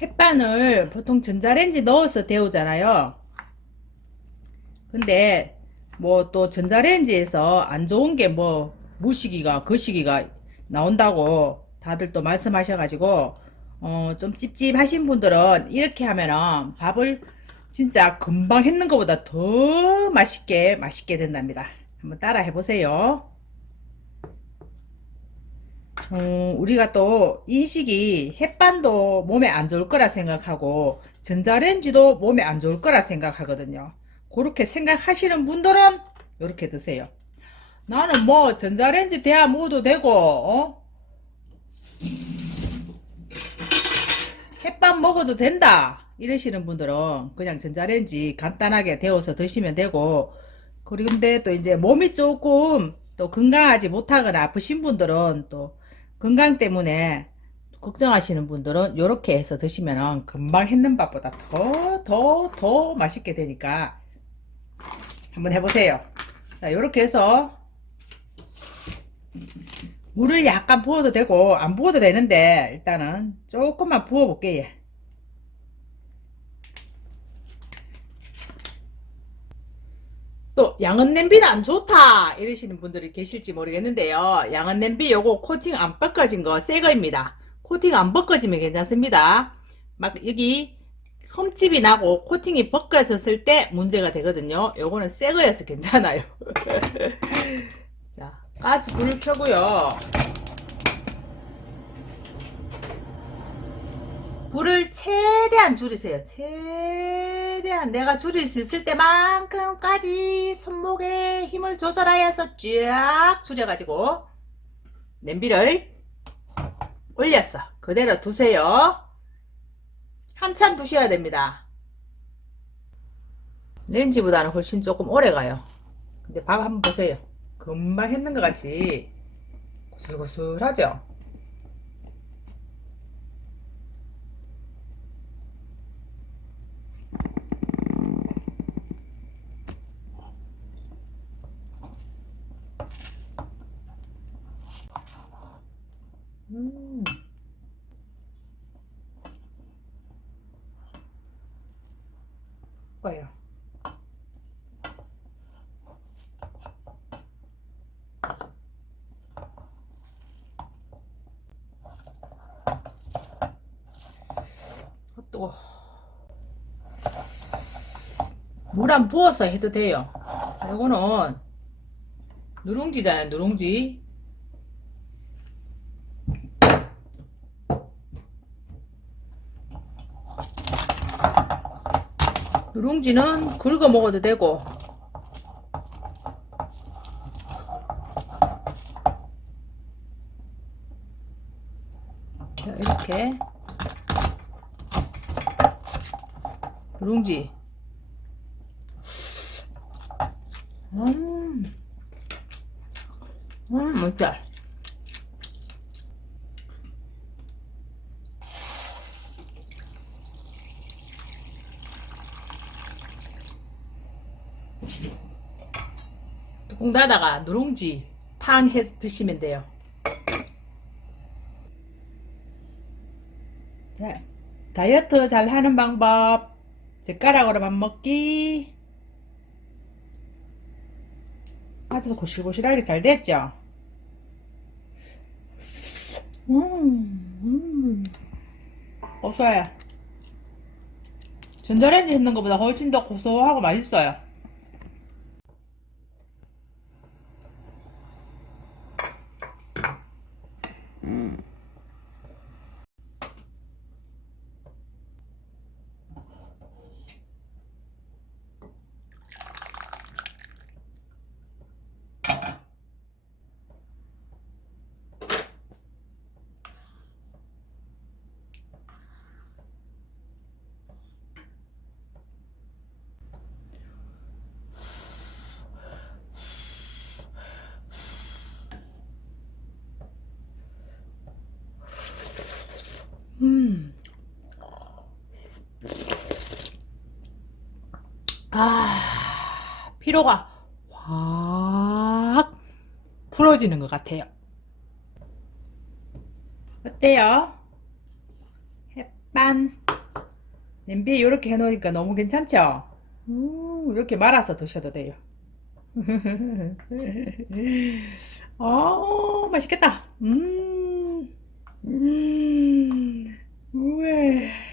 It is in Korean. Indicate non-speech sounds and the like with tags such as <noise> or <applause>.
햇반을 보통 전자레인지 넣어서 데우잖아요. 근데 뭐 또 전자레인지에서 안 좋은 게 뭐 무시기가 거시기가 나온다고 다들 또 말씀하셔가지고 어 좀 찝찝하신 분들은 이렇게 하면은 밥을 진짜 금방 했는 것보다 더 맛있게 맛있게 된답니다. 한번 따라 해보세요. 어, 우리가 또 인식이 햇반도 몸에 안 좋을 거라 생각하고 전자레인지도 몸에 안 좋을 거라 생각하거든요. 그렇게 생각하시는 분들은 이렇게 드세요. 나는 뭐 전자레인지 대야 먹어도 되고 어? 햇밥 먹어도 된다 이러시는 분들은 그냥 전자레인지 간단하게 데워서 드시면 되고 그리고 근데 또 이제 몸이 조금 또 건강하지 못하거나 아프신 분들은 또 건강 때문에 걱정하시는 분들은 이렇게 해서 드시면 금방 했는 밥보다 더 더 더 맛있게 되니까 한번 해보세요. 자, 이렇게 해서 물을 약간 부어도 되고 안 부어도 되는데 일단은 조금만 부어볼게요. 또 양은 냄비는 안 좋다 이러시는 분들이 계실지 모르겠는데요. 양은 냄비 요거 코팅 안 벗겨진 거 새 거입니다. 코팅 안 벗겨지면 괜찮습니다. 막 여기 흠집이 나고 코팅이 벗겨졌을 때 문제가 되거든요. 요거는 새 거여서 괜찮아요. <laughs> 자, 가스 불을 켜고요. 불을 최대한 줄이세요. 최 대한 내가 줄일 수 있을 때만큼까지 손목에 힘을 조절하여서 쫙 줄여가지고 냄비를 올렸어. 그대로 두세요. 한참 두셔야 됩니다. 렌지보다는 훨씬 조금 오래 가요. 근데 밥 한번 보세요. 금방 했는 것 같이 고슬고슬하죠? 음. 거예요. 또물안 부어서 해도 돼요. 이거는 누룽지잖아요, 누룽지. 누룽지는 긁어 먹어도 되고. 자, 이렇게. 누룽지. 음, 음, 맛 닫아가 누룽지 판 해서 드시면 돼요. 자, 다이어트 잘 하는 방법. 젓가락으로만 먹기. 아주 고실고실하게 잘 됐죠? 음, 음. 고소해요. 전자레인지 했는 것보다 훨씬 더 고소하고 맛있어요. 음. 아, 피로가 확 풀어지는 것 같아요. 어때요? 빤. 냄비에 이렇게 해놓으니까 너무 괜찮죠? 음, 이렇게 말아서 드셔도 돼요. <laughs> 아, 맛있겠다. 음, 음, 우에.